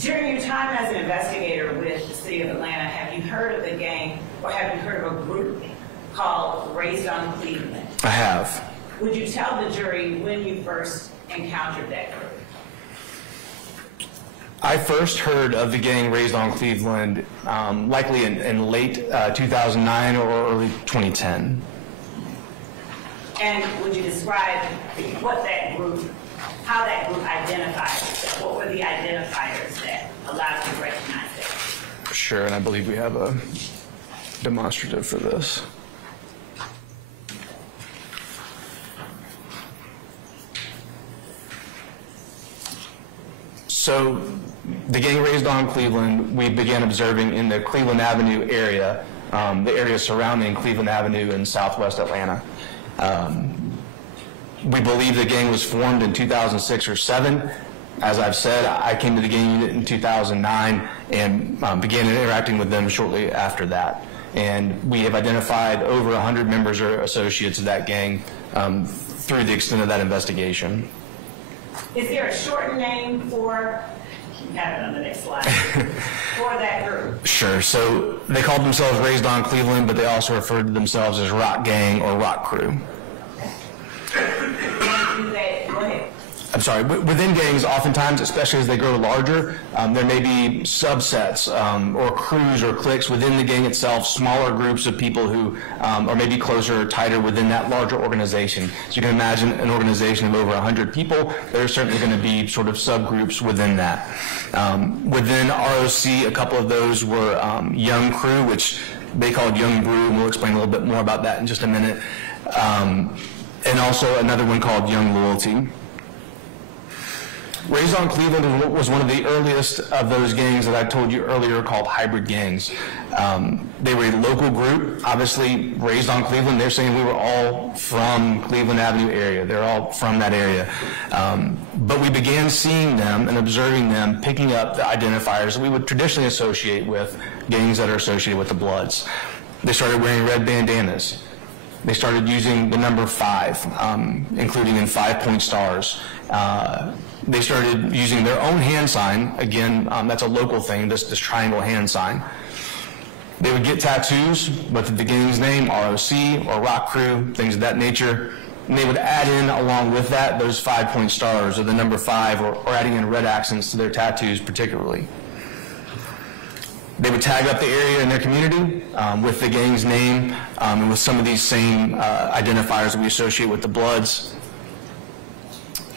During your time as an investigator with the City of Atlanta, have you heard of the gang, or have you heard of a group called Raised on Cleveland? I have. Would you tell the jury when you first encountered that group? I first heard of the gang Raised on Cleveland likely in late 2009 or early 2010. And would you describe what that group, how that group identified itself? What were the identifiers that allowed you to recognize it? Sure, and I believe we have a demonstrative for this. So the gang Raised on Cleveland, we began observing in the Cleveland Avenue area, the area surrounding Cleveland Avenue in southwest Atlanta. We believe the gang was formed in 2006 or 7. As I've said, I came to the gang unit in 2009 and began interacting with them shortly after that. And we have identified over 100 members or associates of that gang through the extent of that investigation. Is there a shortened name for, you have it on the next slide, for that group? Sure. So they called themselves Raised on Cleveland, but they also referred to themselves as Rock Gang or Rock Crew. And do they, go ahead. I'm sorry, within gangs, oftentimes, especially as they grow larger, there may be subsets or crews or cliques within the gang itself, smaller groups of people who are maybe closer or tighter within that larger organization. So you can imagine an organization of over 100 people, there are certainly going to be sort of subgroups within that. Within ROC, a couple of those were Young Crew, which they called Young Brew, and we'll explain a little bit more about that in just a minute. And also another one called Young Loyalty. Raised on Cleveland was one of the earliest of those gangs that I told you earlier called hybrid gangs. They were a local group, obviously Raised on Cleveland. They're saying we were all from Cleveland Avenue area. They're all from that area. But we began seeing them and observing them picking up the identifiers that we would traditionally associate with gangs that are associated with the Bloods. They started wearing red bandanas. They started using the number 5, including in 5-point stars. They started using their own hand sign. Again, that's a local thing, this triangle hand sign. They would get tattoos with the gang's name, ROC or Rock Crew, things of that nature. And they would add in, along with that, those 5-point stars or the number 5 or adding in red accents to their tattoos particularly. They would tag up the area in their community with the gang's name and with some of these same identifiers that we associate with the Bloods.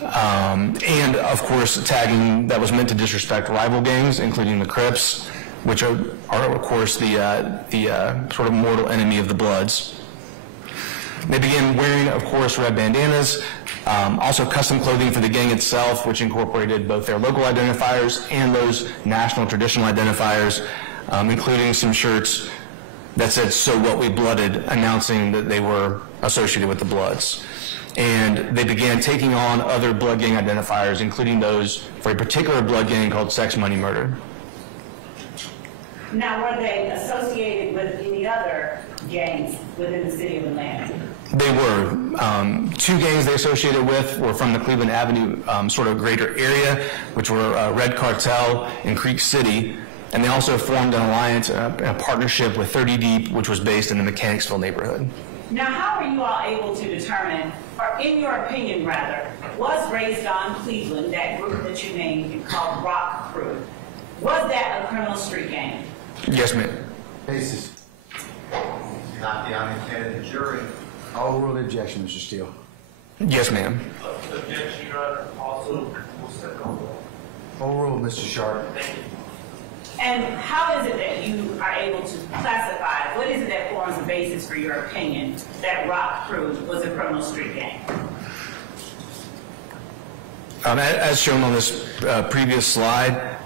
And of course, tagging that was meant to disrespect rival gangs, including the Crips, which are of course the sort of mortal enemy of the Bloods. They began wearing, of course, red bandanas, also custom clothing for the gang itself, which incorporated both their local identifiers and those national traditional identifiers, including some shirts that said, "So what, we blooded," announcing that they were associated with the Bloods. And they began taking on other blood gang identifiers, including those for a particular blood gang called Sex, Money, Murder. Now, were they associated with any other gangs within the city of Atlanta? They were. 2 gangs they associated with were from the Cleveland Avenue sort of greater area, which were Red Cartel and Creek City. And they also formed an alliance, a partnership with 30 Deep, which was based in the Mechanicsville neighborhood. Now, how were you all able to determine, or in your opinion rather, was Raised on Cleveland, that group that you named called Rock Crew, was that a criminal street gang? Yes, ma'am. Cases. Not the unintended jury. Overruled objection, Mr. Steele. Yes, ma'am. Objection, Your Honor. Also, will second. Overruled, Mr. Sharp. And how is it that you are able to classify, what is it that forms the basis for your opinion that Rock Crew was a criminal street gang? As shown on this previous slide,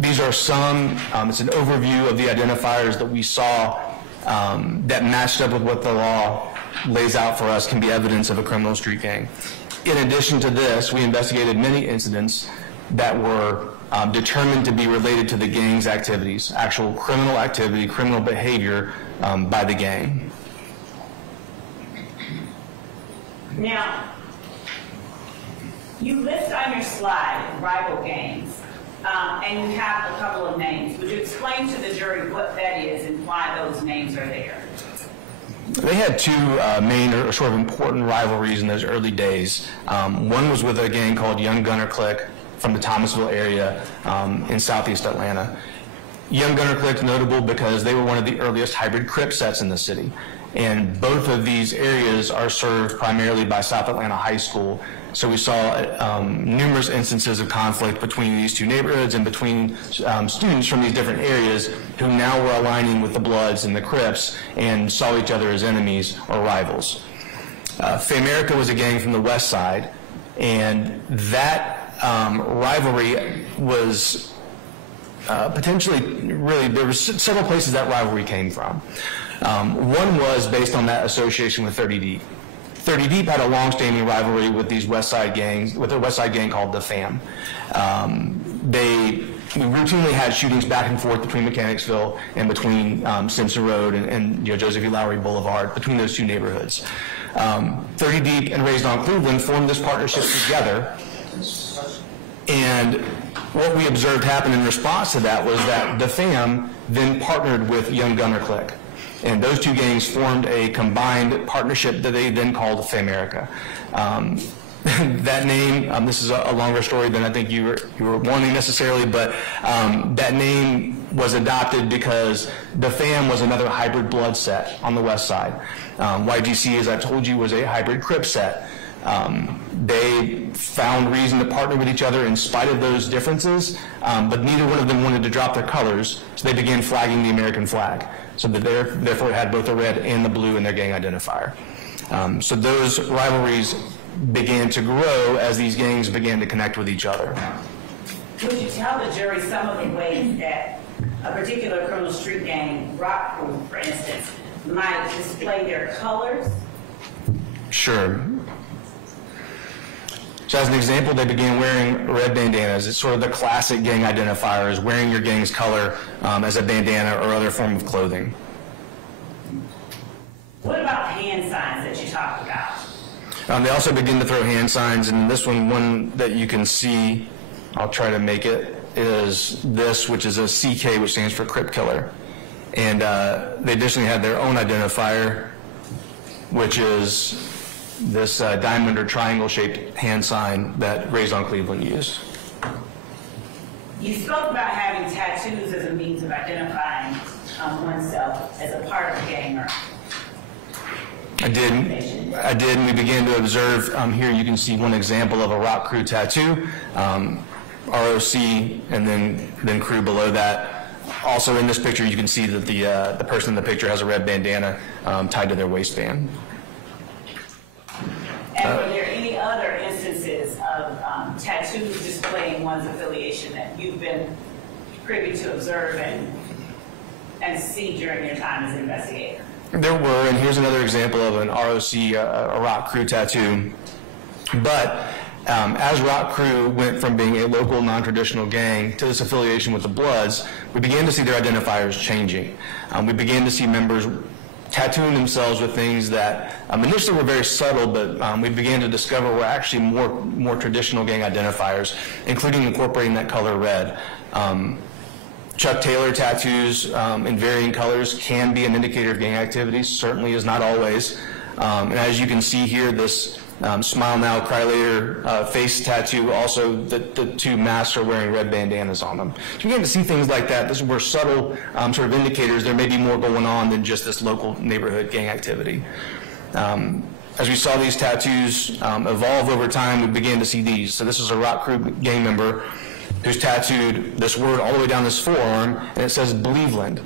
these are some, it's an overview of the identifiers that we saw that matched up with what the law lays out for us can be evidence of a criminal street gang. In addition to this, we investigated many incidents that were determined to be related to the gang's activities, actual criminal activity, criminal behavior by the gang. Now, you list on your slide rival gangs. and you have a couple of names. Would you explain to the jury what that is and why those names are there? They had two main or sort of important rivalries in those early days. One was with a gang called Young Gunner Clique from the Thomasville area in southeast Atlanta. Young Gunner Clique notable because they were one of the earliest hybrid Crip sets in the city. And both of these areas are served primarily by South Atlanta High School. So we saw numerous instances of conflict between these two neighborhoods and between students from these different areas who now were aligning with the Bloods and the Crips and saw each other as enemies or rivals. Famerica was a gang from the west side, and that rivalry was potentially, really, there were several places that rivalry came from. One was based on that association with 30 Deep. 30 Deep had a long-standing rivalry with these West Side gangs, with a West Side gang called the Fam. They routinely had shootings back and forth between Mechanicsville and between Simpson Road and Joseph E. Lowry Boulevard, between those two neighborhoods. 30 Deep and Raised on Cleveland formed this partnership together, and what we observed happen in response to that was that the Fam then partnered with Young Gunner Clique. And those two gangs formed a combined partnership that they then called Famerica. That name, this is a longer story than I think you were wanting necessarily, but that name was adopted because the Fam was another hybrid blood set on the west side. YGC, as I told you, was a hybrid Crip set. They found reason to partner with each other in spite of those differences, but neither one of them wanted to drop their colors, so they began flagging the American flag. So that therefore it had both the red and the blue in their gang identifier. So those rivalries began to grow as these gangs began to connect with each other. Would you tell the jury some of the ways that a particular criminal street gang, Rock Crew, for instance, might display their colors? Sure. So as an example, they began wearing red bandanas. It's sort of the classic gang identifier, is wearing your gang's color as a bandana or other form of clothing. What about hand signs that you talked about? They also begin to throw hand signs, and this one that you can see, I'll try to make it, is this, which is a CK, which stands for Crip Killer. And they additionally had their own identifier, which is this diamond or triangle-shaped hand sign that Raised on Cleveland used. You spoke about having tattoos as a means of identifying oneself as a part of the gang. I did, and we began to observe, here you can see one example of a Rock Crew tattoo, ROC, and then Crew below that. Also in this picture you can see that the person in the picture has a red bandana tied to their waistband. And were there any other instances of tattoos displaying one's affiliation that you've been privy to observe and see during your time as an investigator? There were, and here's another example of an ROC, a Rock Crew tattoo. But as Rock Crew went from being a local non-traditional gang to this affiliation with the Bloods, we began to see their identifiers changing. We began to see members tattooing themselves with things that initially were very subtle, but we began to discover were actually more traditional gang identifiers, including incorporating that color red. Chuck Taylor tattoos in varying colors can be an indicator of gang activity, certainly is not always. And as you can see here, this Smile Now, Cry Later face tattoo, also the two masks are wearing red bandanas on them. So you begin to see things like that. This were subtle sort of indicators there may be more going on than just this local neighborhood gang activity. As we saw these tattoos evolve over time, we began to see these. So this is a Rock Crew gang member who's tattooed this word all the way down this forearm, and it says Believeland.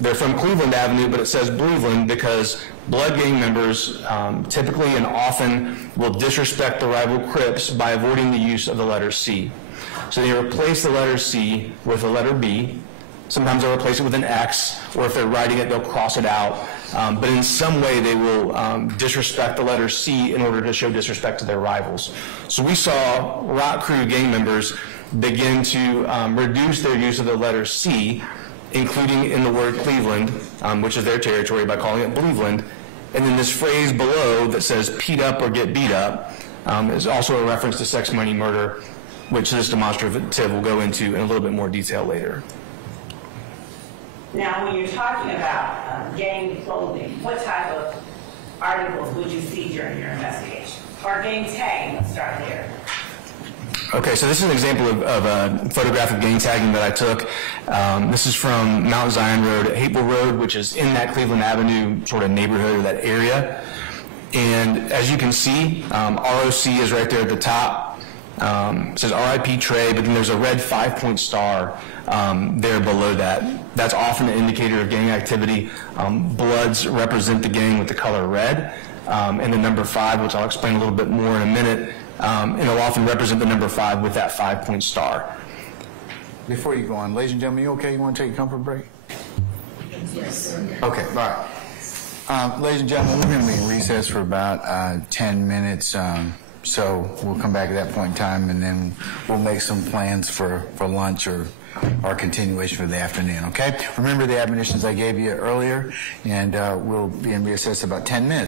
They're from Cleveland Avenue, but it says Believeland because Blood gang members typically and often will disrespect the rival Crips by avoiding the use of the letter C. So they replace the letter C with the letter B. Sometimes they'll replace it with an X, or if they're writing it, they'll cross it out. But in some way, they will disrespect the letter C in order to show disrespect to their rivals. So we saw Rock Crew gang members begin to reduce their use of the letter C, including in the word Cleveland, which is their territory, by calling it Believeland. And then this phrase below that says "peed up" or "get beat up" is also a reference to sex, money, murder, which this demonstrative will go into in a little bit more detail later. Now, when you're talking about gang clothing, what type of articles would you see during your investigation? Or gang tagging, let's start there. Okay, so this is an example of a photograph of gang tagging that I took. This is from Mount Zion Road at Hateville Road, which is in that Cleveland Avenue sort of neighborhood or that area. And as you can see, ROC is right there at the top. It says RIP Trey, but then there's a red 5-point star there below that. That's often an indicator of gang activity. Bloods represent the gang with the color red. And the number 5, which I'll explain a little bit more in a minute, it'll often represent the number 5 with that 5-point star. Before you go on, ladies and gentlemen, you okay? You want to take a comfort break? Yes, sir. Okay, all right. Ladies and gentlemen, we're going to be in recess for about 10 minutes. So we'll come back at that point in time, and then we'll make some plans for lunch or continuation for the afternoon, okay? Remember the admonitions I gave you earlier, and we'll be in recess about 10 minutes.